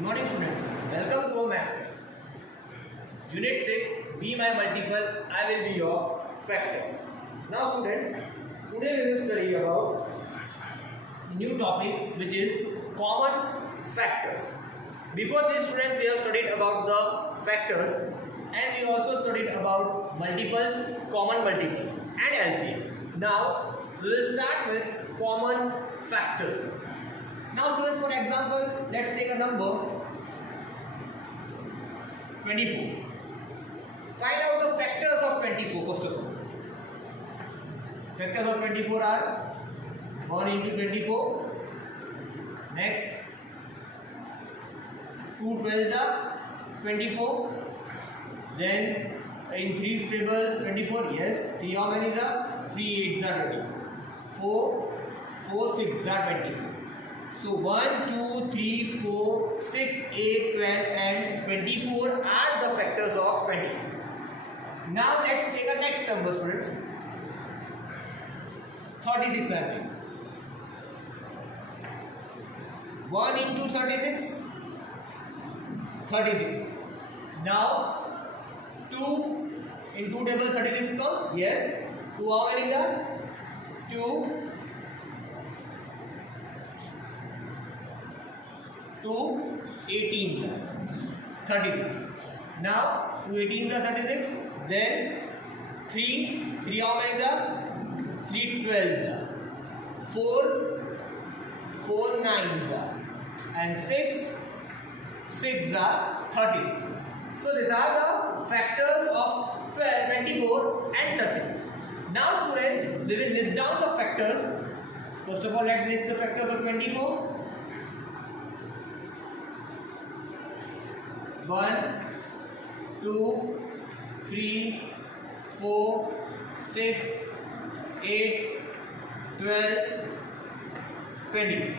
Good morning students, welcome to our maths class. Unit 6, Be My Multiple, I will be your factor. Now students, today we will study about a new topic which is common factors. Before this students, we have studied about the factors and we also studied about multiples, common multiples and LCM. Now we will start with common factors. Now students, for example, let's take a number 24. Find out the factors of 24 first of all. Factors of 24 are 1 into 24. Next, 2 12s are 24. Then in 3's table 24. Yes, 3 how many are? 3 8s are 24. 4 6 are 24. So 1, 2, 3, 4, 6, 8, 12 and 24 are the factors of 24. Now let's take a next number students. 36 are there. 1 into 36. 36. Now 2 in 2 table 36 comes. Yes. 2 how many are? 2. 2 18 36. Now 2 18 are 36. Then 3 how many are? 3 12s are. 4 9s are. And 6 are 36. So these are the factors of 24 and 36. Now students, we will list down the factors. First of all, let's list the factors of 24. 1, 2, 3, 4, 6, 8, 12, 20.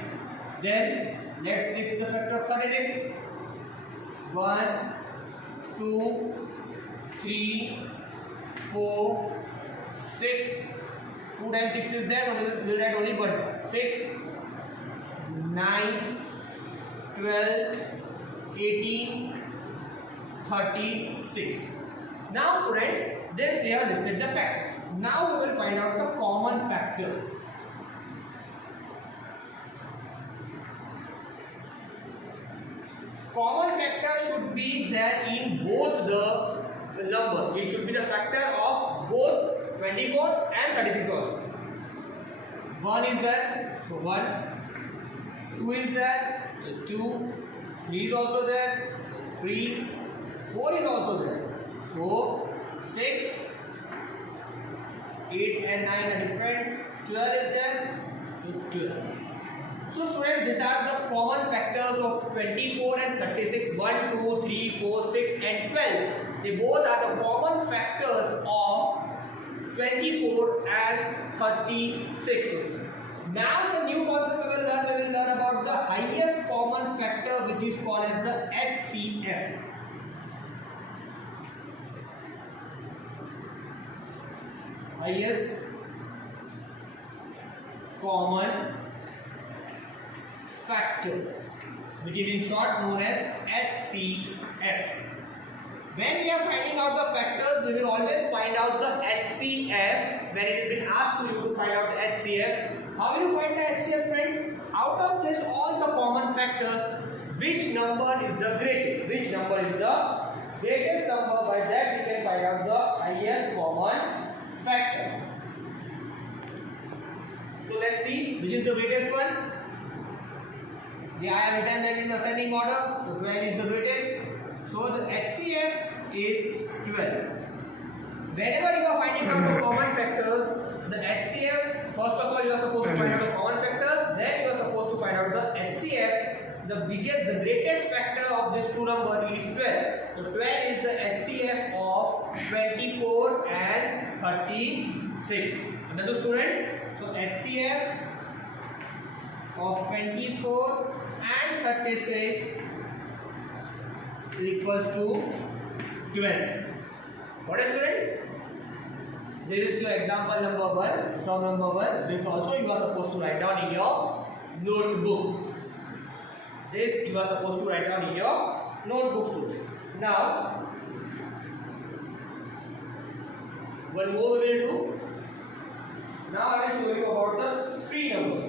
Then let's list the factor of 36. 1, 2, 3, 4, 6. 2 times 6 is there, so we will write only 1. 6, 9, 12, 18, 36. Now students, this we have listed the factors. Now we will find out the common factor. Common factor should be there in both the numbers. It should be the factor of both 24 and 36 also. 1 is there, so 1. 2 is there, so 2. 3 is also there, 3. 4 is also there. So 6, 8 and 9 are different. 12 is there. So 12. So students, these are the common factors of 24 and 36. 1, 2, 3, 4, 6 and 12. They both are the common factors of 24 and 36. Now the new concept we will learn about the highest common factor, which is called as the HCF. Highest common factor, which is in short known as HCF. When we are finding out the factors, we will always find out the HCF. When it has been asked to you to find out the HCF, how will you find the HCF, friends? Out of this all the common factors, which number is the greatest? Which number is the greatest number? By that we can find out the highest common factor. So let's see which is the greatest one. I have written that in ascending order. So 12 is the greatest. So the HCF is 12. Whenever you are finding out the common factors, the HCF, first of all you are supposed to find out the common factors, then you are supposed to find out the HCF. The greatest factor of these two numbers is 12. So 12 is the HCF of 24 and 36. Understood students? So HCF of 24 and 36 equals to 12. What is students? This is your example number 1, sum number 1. This also you are supposed to write down in your notebook. This you are supposed to write down in your notebook too. Now, one more we will do. Now I will show you about the three number.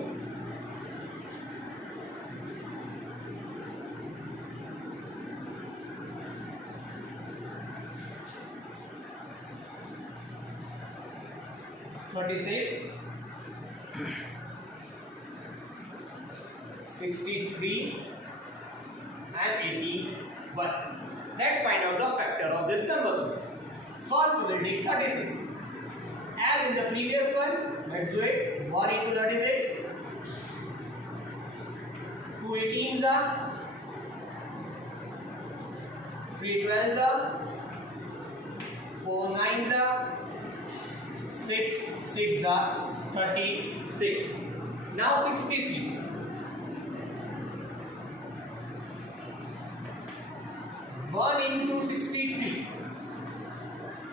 "36, 63 and 81. Let's find out the factor of this number students. First we will take 36. As in the previous one, let's do it. 1 into 36. 2 18s are, 3 12s are, 4 9s are, 6 6 are 36. Now 63. 1 into 63.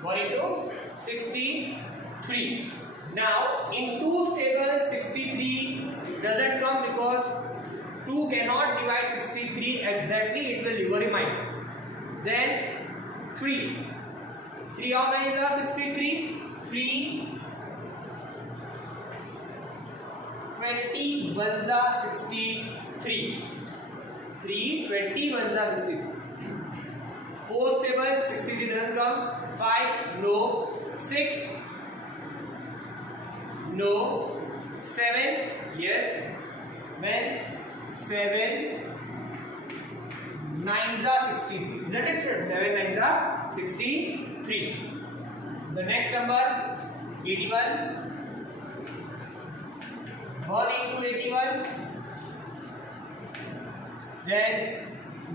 1 into 63. Now in 2's table 63 doesn't come because 2 cannot divide 63 exactly, it will leave a reminder. Then 3. 3 how many is 63? 3 21s are 63. 3 21s are 63. 4's table 63 doesn't come. 5 no. 6 no. 7 yes. Then 7 9s are 63. Isn't it straight? 7 9s are 63. The next number 81. 1 into 81. Then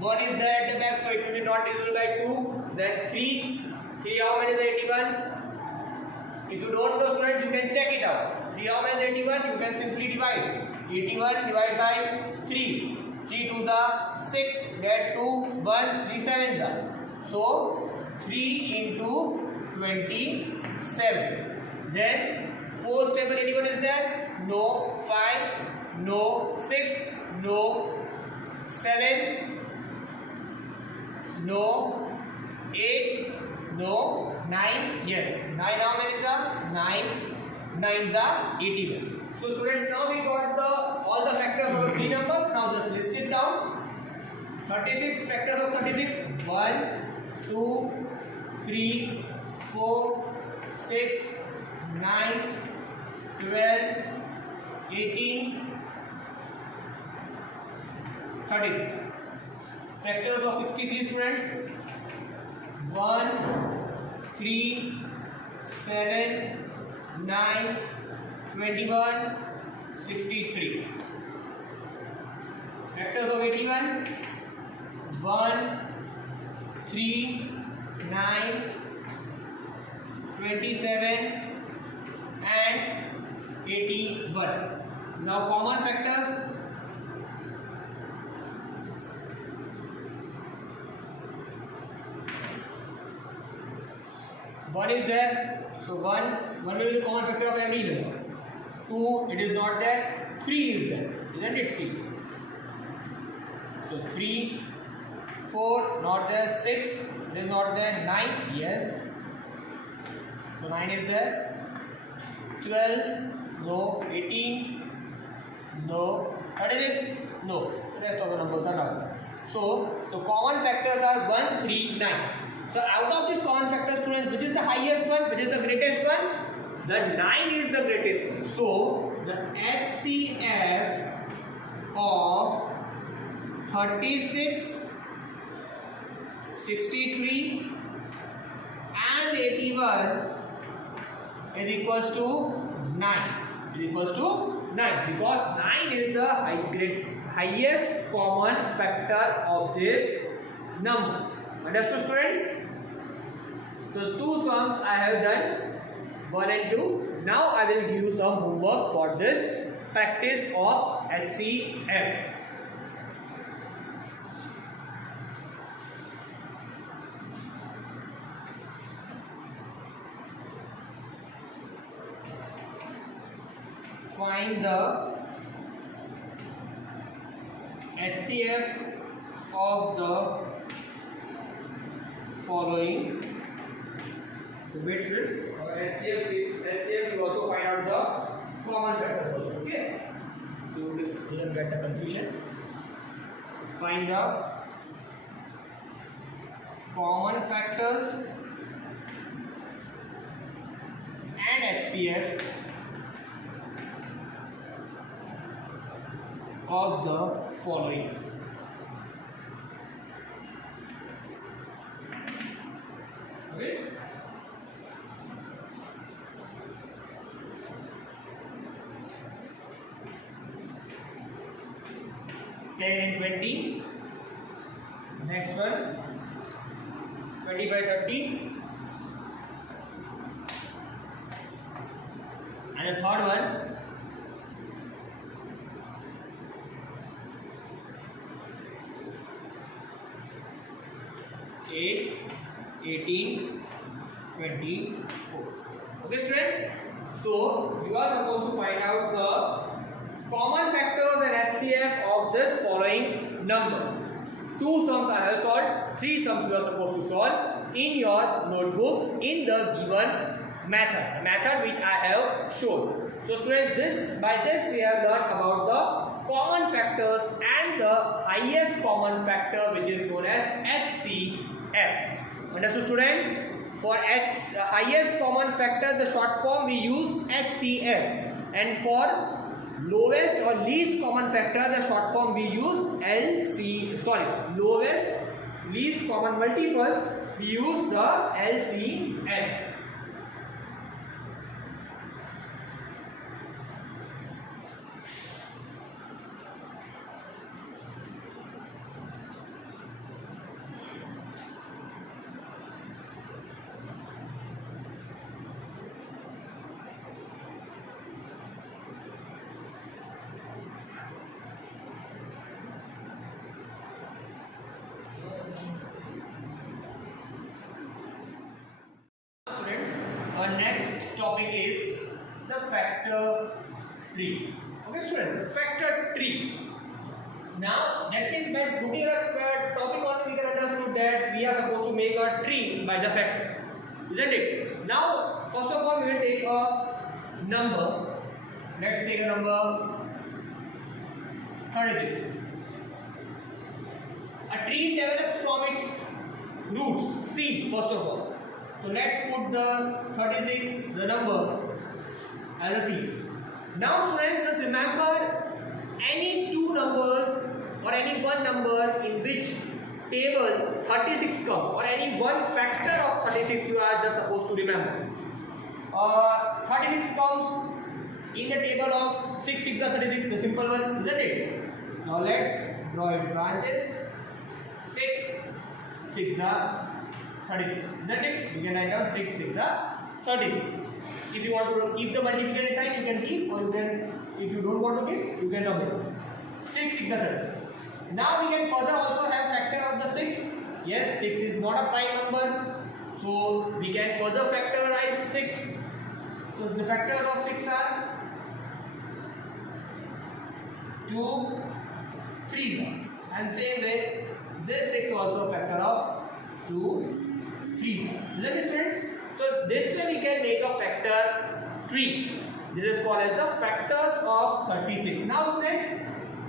1 is there at the back, so it will be not divisible by 2. Then 3. 3 how many is 81? If you don't know students, you can check it out. 3 how many is 81? You can simply divide. 81 divided by 3. 3 2s are 6. Get 2. 1. 3 7s are. So 3 into 27. Then 4's table 81 is there? No. 5. No. 6. No. 7. No. 8. No. 9. Yes. 9 how many is are? 9. 9s are 81. So students, now we got all the factors of the three numbers. Now just list it down. 36 factors of 36. 1, 2, 3, 4, 6, 9, 12, 18, 36. Factors of 63 students. 1, 3, 7, 9, 21, 63. Factors of 81. 1, 3, 9, 27 and 81. Now common factors. One is there, so one will be the common factor of every number. 2, it is not there. 3 is there, isn't it? 3. So 3, 4, not there. 6, it is not there. 9, yes. So 9 is there. 12, no. 18, no. 36, no. Rest of the numbers are not there. So the common factors are 1, 3, 9. So out of these common factors, students, which is the highest one, which is the greatest one? The 9 is the greatest one. So the HCF of 36, 63 and 81 is equals to 9. Is equals to 9 because 9 is the highest common factor of this number. Understood, students? So 2 sums I have done, 1 and 2. Now I will give you some homework for this practice of HCF. Find the HCF HCF of the following. So wait, friends. HCF you also find out the common factors also. Okay. So you don't get the confusion. Find the common factors and HCF of the following. Okay. And 20. Next one. 25, 30. And the third one. 8, 18, 24. Okay, students. So you are supposed to find out the common factors and HCF of this following number. 2 sums I have solved, 3 sums you are supposed to solve in your notebook in the given method which I have shown. So students, by this we have learned about the common factors and the highest common factor which is known as HCF. Understood, students? For highest common factor, the short form we use HCF, and for lowest or least common factor, the short form we use lowest least common multiples, we use the LCM. Our next topic is the factor tree. Okay, students, factor tree. Now, that means by putting a topic on, we can understand that we are supposed to make a tree by the factors, isn't it? Now, first of all, we will take a number. Let's take a number 36. A tree develops from its roots, seed, first of all. So let's put the 36, the number, as a seed. Now students, just remember any two numbers or any one number in which table 36 comes, or any one factor of 36 you are just supposed to remember. 36 comes in the table of 6 6 are 36, the simple one, isn't it? Now let's draw its branches. 6 6 are 36, isn't it? You can write down 6 6 are 36. If you want to keep the multiplication sign, you can keep, or you can, if you don't want to keep, you can drop it. 6 6 are 36. Now we can further also have factor of the 6. Yes, 6 is not a prime number, so we can further factorize 6. So the factors of 6 are 2, 3, and same way this 6 also a factor of 2, 3. Isn't it, students? So this way we can make a factor tree. This is called as the factors of 36. Now students,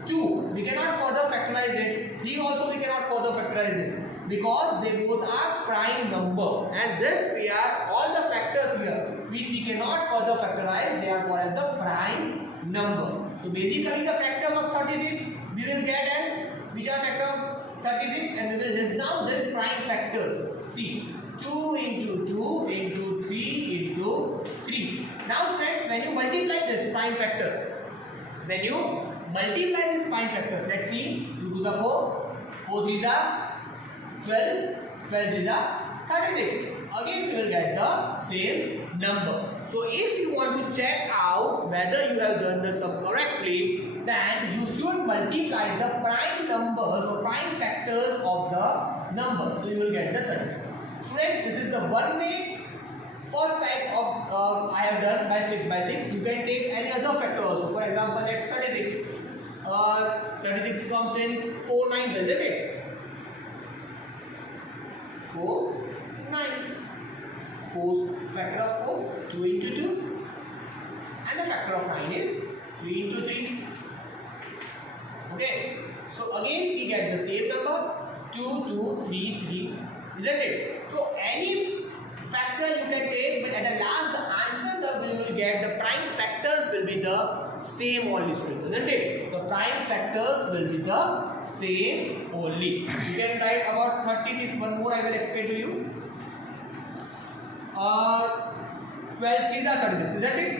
2 we cannot further factorize it. 3 also we cannot further factorize it, because they both are prime number, and this we are all the factors here which we cannot further factorize, they are called as the prime number. So basically the factors of 36 we will get as, which are factors of 36, and we will list down this prime factors. See, 2 into 2 into 3 into 3. Now students, when you multiply this prime factors, let's see, 2 2s are 4, 4 3s are 12, 12 3s are 36. Again we will get the same number. So if you want to check out whether you have done the sum correctly, then you should multiply the prime numbers or prime factors of the number. So you will get the 36. Friends, this is the one way. First type of I have done by 6 by 6. You can take any other factor also. For example, let's 36. 36 comes in 4 9s, isn't it? 4 9. 4 factor of 4, 2 into 2, and the factor of 9 is 3 into 3. Okay, so again we get the same number 2 2 3 3, isn't it? So any factor you can take, but at the last the answer that we will get, the prime factors will be the same only, students, isn't it? The prime factors will be the same only. You can write about 36. One more I will explain to you. 12 3s are 36, isn't it?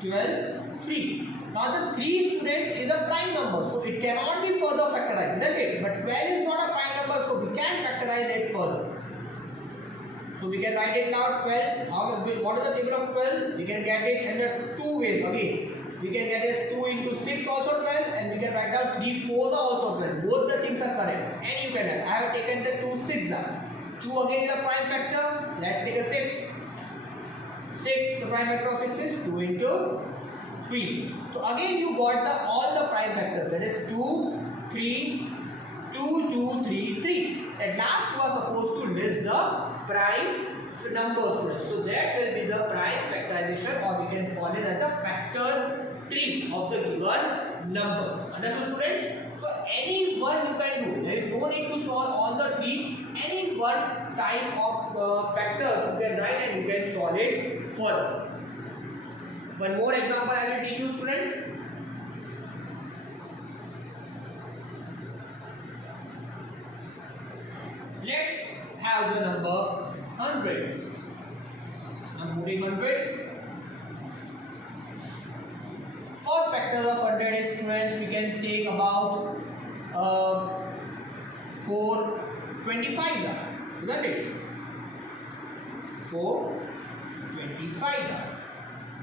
12 3. Now the 3, students, is a prime number, so it cannot be further factorized, isn't it? But 12 is not a prime number, so we can factorize it further. So we can write it now 12. What is the table of 12? We can get it under 2 ways again. We can get it 2 into 6 also 12, and we can write down 3 4s are also 12. Both the things are correct. And you can have. I have taken the 2 6s. 2 again is a prime factor. Let's take a 6. 6, the prime factor of 6 is 2 into 3. So again you got all the prime factors, that is 2, 3, 2, 2, 3, 3. At last you are supposed to list the prime numbers, students. So that will be the prime factorization, or we can call it as the factor tree of the given number. Understood, students? So any one you can do. There is no need to solve all the 3. Any one type of factors you can write and you can solve it further. One more example I will teach you, students. Let's have the number 100. I'm putting 100. First factor of 100 is, students, we can take about 4 25s, isn't it? 4 25s.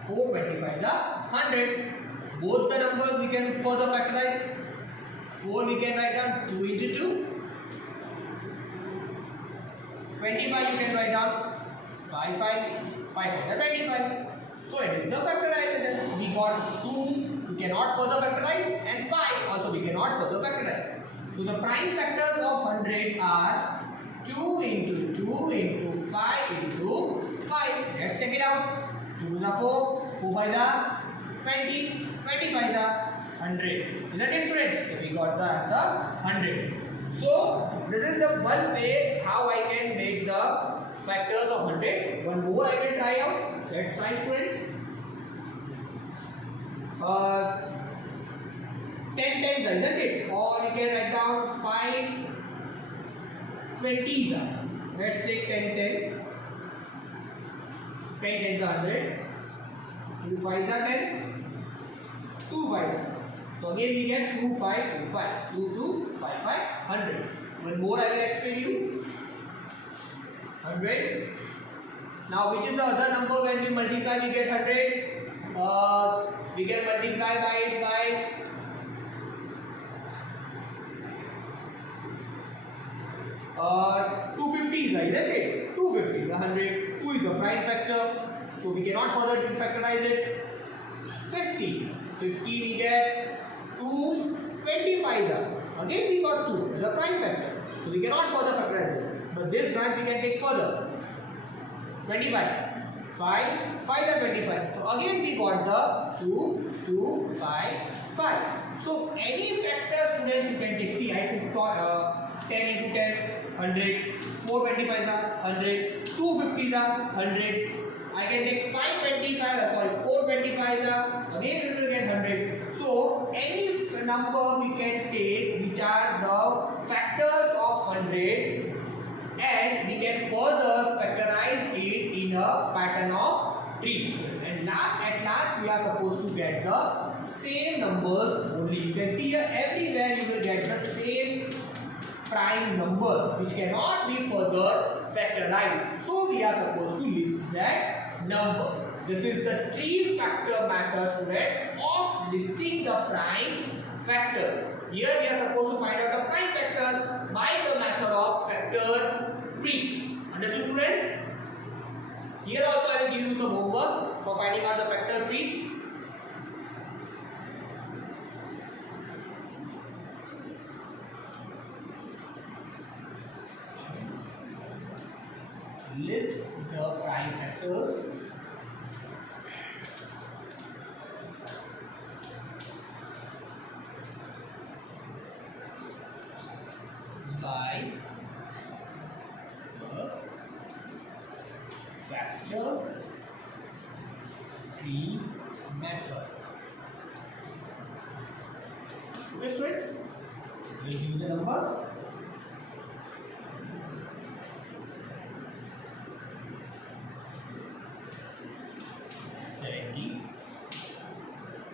4 25s are 100. Both the numbers we can further factorize. 4 we can write down 2 into 2. 25 you can write down 5 5 25. So it is the factorization. We got 2 we cannot further factorize, and 5 also we cannot further factorize. So the prime factors of 100 are 2 into 2 into 5 into 5. Let's check it out. 2 is 4, 4 5 are 20, 25 are 100. Isn't it, students? So we got the answer 100. So this is the one way how I can make the factors of 100. One more I will try out. Let's try, students. 10 times, isn't it? Or you can write down 5 20s. Let's take 10 10. 10 tens are 100. 2 5s are 10. 2 5s. So again we get 2 5 2 5. 2 2 5 5 100. One more I will explain you. 100. Now which is the other number when we multiply we get 100? We can multiply by it by 250s, isn't it? 250, 100. 2 is the prime factor, so we cannot further factorize it. 50 we get 2 25s. Again we got 2 as a prime factor, so we cannot further factorize it. But this branch we can take further. 25 5 5 are 25. So again we got the 2 2 5 5. So any factor, students, you can take. See, I took 10 into 10 100, 4 25s are 100, 2 50s are 100. I can take 4 25s are, again we will get 100. So any number we can take which are the factors of 100, and we can further factorize it in a pattern of trees. And at last we are supposed to get the same numbers only. You can see here everywhere you will get the same prime numbers which cannot be further factorized. So we are supposed to list that number. This is the tree factor method, students, of listing the prime factors. Here we are supposed to find out the prime factors by the method of factor tree. Understood, students? Here also I will give you some homework for finding out the factor tree. list the prime factors by the factor tree method. Okay, students, we give the numbers.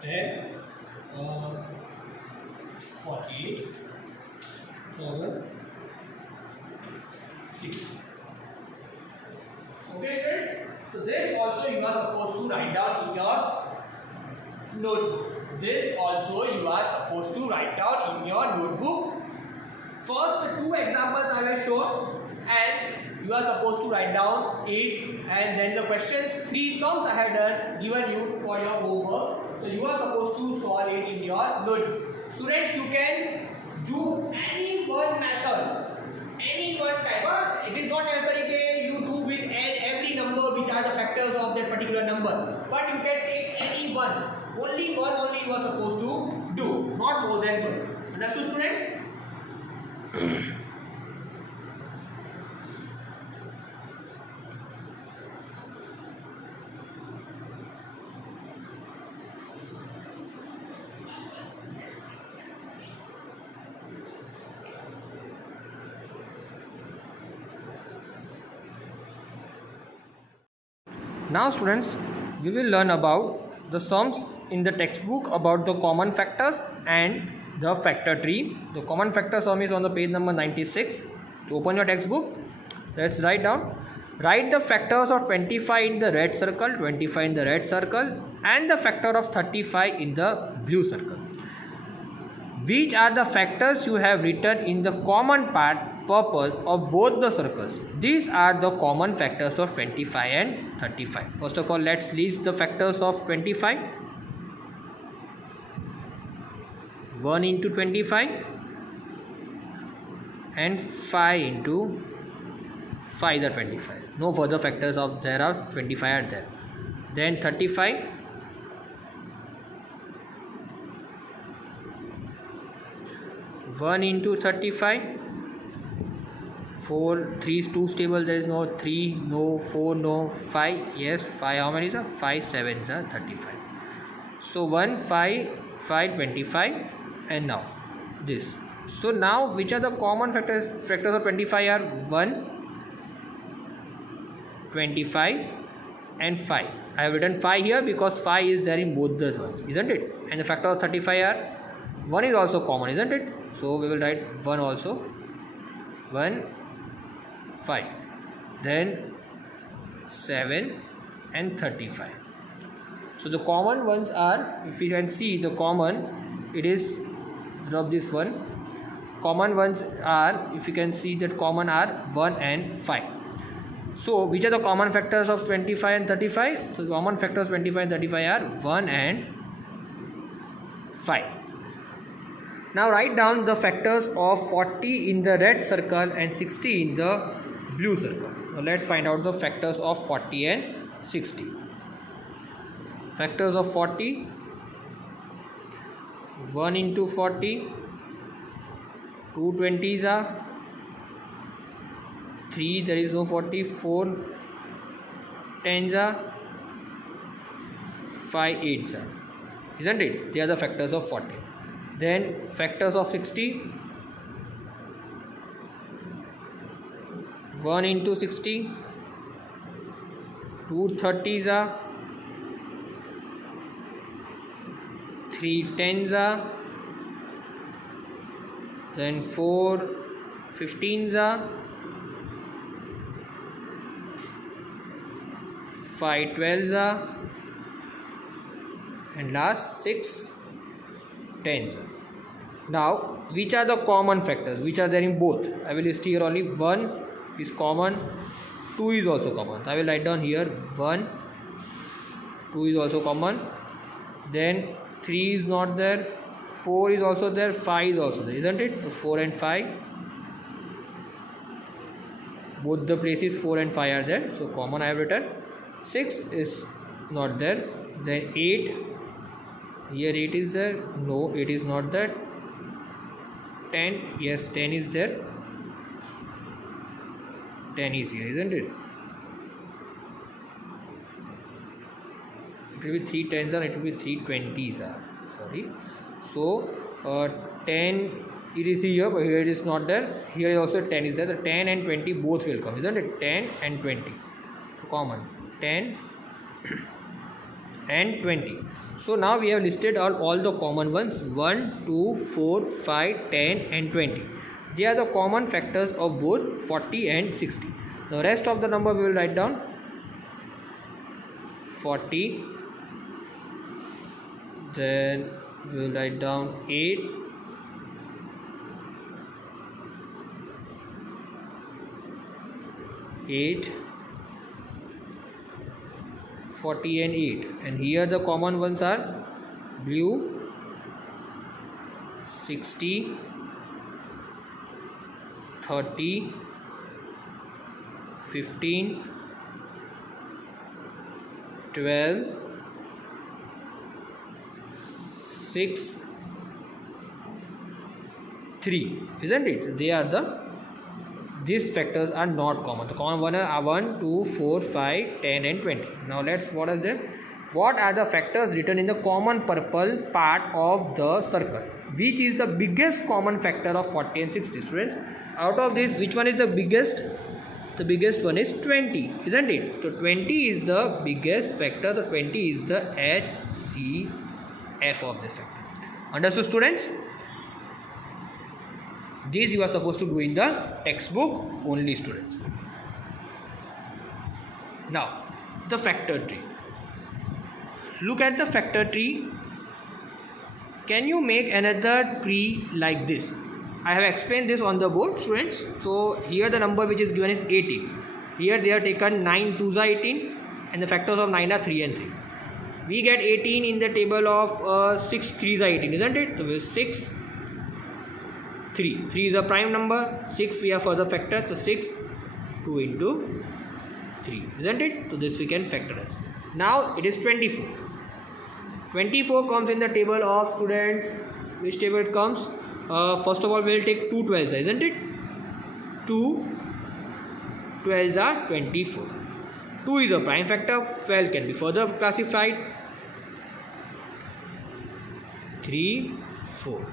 Then 48, 7, 60. Okay, friends. So this also you are supposed to write down in your notebook. This also you are supposed to write down in your notebook. First two examples I will show, and you are supposed to write down 8, and then the questions 3 sums I had done given you for your homework. So you are supposed to solve it in your notebook. Students, you can do any one method, any one type. It is not necessary that you do with every number which are the factors of that particular number, but you can take any one. Only one only you are supposed to do, not more than one. Understood, students? Now students, we will learn about the sums in the textbook about the common factors and the factor tree. The common factor sum is on the page number 96. To open your textbook, let's write down. Write the factors of 25 in the red circle, 25 in the red circle, and the factor of 35 in the blue circle. Which are the factors you have written in the common part purple of both the circles? These are the common factors of 25 and 35. First of all, let's list the factors of 25. 1 into 25 and 5 into 5 are 25. No further factors of there are 25 are there. Then 35, 1 into 35, 4, 3 is 2 stable, there is no 3, no 4, no 5, yes 5, how many is that? 5, 7 is 35. So 1, 5, 5, 25, and now this. So now which are the common factors of 25 are 1, 25 and 5. I have written 5 here because 5 is there in both the ones, isn't it? And the factor of 35 are 1 is also common, isn't it? So we will write 1 also, 1, 5, then 7 and 35. So the common ones are, if you can see the common, it is, drop this one, common ones are, if you can see that common are 1 and 5. So which are the common factors of 25 and 35? So the common factors of 25 and 35 are 1 and 5. Now write down the factors of 40 in the red circle and 60 in the blue circle. Now let's find out the factors of 40 and 60. Factors of 40, 1 into 40, 2 20s are 3, there is no 40, 4 10s are 5 8s are, isn't it? They are the factors of 40. Then factors of 60, 1 into 60, 2 30s are 3 10s are, then 4 15s are, 5 12s are, and last 6 10s are. Now which are the common factors which are there in both? I will list here only 1 is common, 2 is also common. So I will write down here 1, 2 is also common, then 3 is not there, 4 is also there, 5 is also there, isn't it? So 4 and 5 both the places 4 and 5 are there, so common I have written. 6 is not there. Then 8, here 8 is there, no, it is not there. 10, yes, 10 is there. 10 is here, isn't it? It will be 3 10s and it will be 3 20s. Sorry. So 10 it is here, but here it is not there. Here also 10 is there. The 10 and 20 both will come, isn't it? 10 and 20 common. 10 and 20. So now we have listed all the common ones: 1, 2, 4, 5, 10 and 20. They are the common factors of both 40 and 60. The rest of the number we will write down. 40, then we will write down 8, 40 and 8, and here the common ones are blue, 60, 30, 15, 12, 6, 3, isn't it? They are these factors are not common. The common one are 1, 2, 4, 5, 10 and 20. Now what are them? What are the factors written in the common purple part of the circle? Which is the biggest common factor of 40 and 60, students? Out of this, which one is the biggest? The biggest one is 20, isn't it? So 20 is the biggest factor. The 20 is the HCF of this factor. Understood, students? This you are supposed to do in the textbook only, students. Now, the factor tree. Look at the factor tree. Can you make another tree like this? I have explained this on the board, students. So here the number which is given is 18. Here they are taken 9 2s are 18 and the factors of 9 are 3 and 3. We get 18 in the table of 6 3s are 18, isn't it? So 6 3. 3 is a prime number. 6 we have further factor. So 6 2 into 3, isn't it? So this we can factorize. Now it is 24. 24 comes in the table of, students, which table it comes? First of all we will take 2 12s, isn't it? 2 12s are 24. 2 is a prime factor. 12 can be further classified. 3 4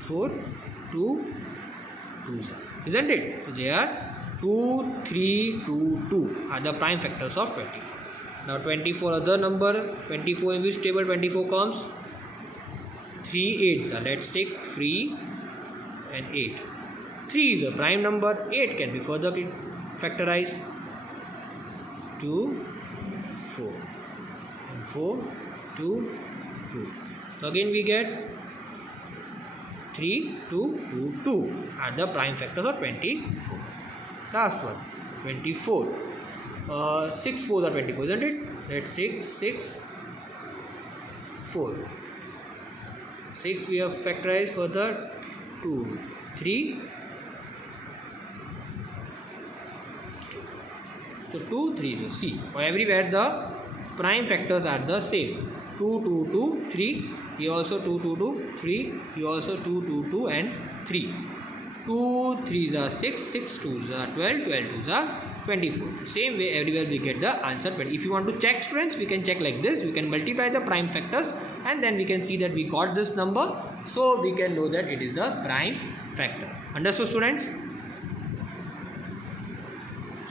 4 2 2s, isn't it? So they are 2 3 2 2 are the prime factors of 24. Now 24 other number. 24 in which table 24 comes? 3 8s are. Let's take 3 and 8. 3 is a prime number. 8 can be further factorized. 2 4 and 4 2 2. So again we get 3 2 2 2 are the prime factors of 24. Last one, 24. 6 4s are 24, isn't it? Let's take 6 4. 6 we have factorized further. 2 3. So 2 3. See, everywhere the prime factors are the same. 2 2 2 3. Here also 2 2 2 3. Here also 2 2 2 and 3. 2 3s are 6, 6 2s are 12, 12 2s are 24. Same way everywhere we get the answer 20. If you want to check, students, we can check like this. We can multiply the prime factors and then we can see that we got this number. So we can know that it is the prime factor. Understood, students?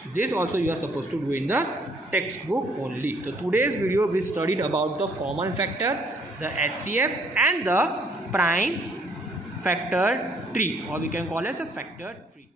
So this also you are supposed to do in the textbook only. So today's video we studied about the common factor, the HCF and the prime factor tree, or we can call as a factor tree.